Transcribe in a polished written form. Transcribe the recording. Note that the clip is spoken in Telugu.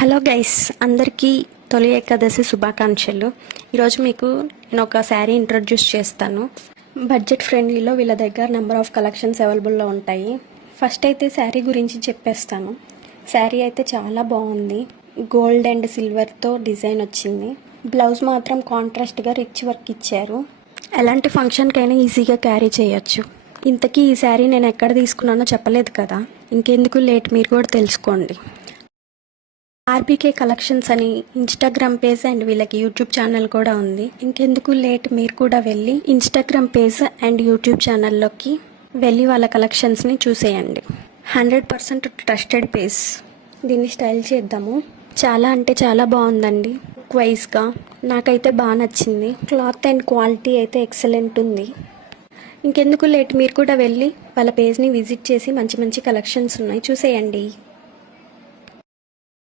హలో గైస్, అందరికీ తొలి ఏకాదశి శుభాకాంక్షలు. ఈరోజు మీకు నేను ఒక శారీ ఇంట్రొడ్యూస్ చేస్తాను. బడ్జెట్ ఫ్రెండ్లీలో వీళ్ళ దగ్గర నెంబర్ ఆఫ్ కలెక్షన్స్ అవైలబుల్లో ఉంటాయి. ఫస్ట్ అయితే శారీ గురించి చెప్పేస్తాను. శారీ అయితే చాలా బాగుంది. గోల్డ్ అండ్ సిల్వర్తో డిజైన్ వచ్చింది. బ్లౌజ్ మాత్రం కాంట్రాస్ట్గా రిచ్ వర్క్ ఇచ్చారు. ఎలాంటి ఫంక్షన్కైనా ఈజీగా క్యారీ చేయొచ్చు. ఇంతకీ ఈ శారీ నేను ఎక్కడ తీసుకున్నానో చెప్పలేదు కదా, ఇంకెందుకు లేట్, మీరు కూడా తెలుసుకోండి. ఆర్బీకే కలెక్షన్స్ అని ఇన్స్టాగ్రామ్ పేజ్ అండ్ వీళ్ళకి యూట్యూబ్ ఛానల్ కూడా ఉంది. ఇంకెందుకు లేట్, మీరు కూడా వెళ్ళి ఇన్స్టాగ్రామ్ పేజ్ అండ్ యూట్యూబ్ ఛానల్లోకి వెళ్ళి వాళ్ళ కలెక్షన్స్ని చూసేయండి. 100% ట్రస్టెడ్ పేజ్. దీన్ని స్టైల్ చేద్దాము. చాలా అంటే చాలా బాగుందండి. వైజ్గా నాకైతే బాగా నచ్చింది. క్లాత్ అండ్ క్వాలిటీ అయితే ఎక్సలెంట్ ఉంది. ఇంకెందుకు లేట్, మీరు కూడా వెళ్ళి వాళ్ళ పేజ్ని విజిట్ చేసి మంచి మంచి కలెక్షన్స్ ఉన్నాయి చూసేయండి.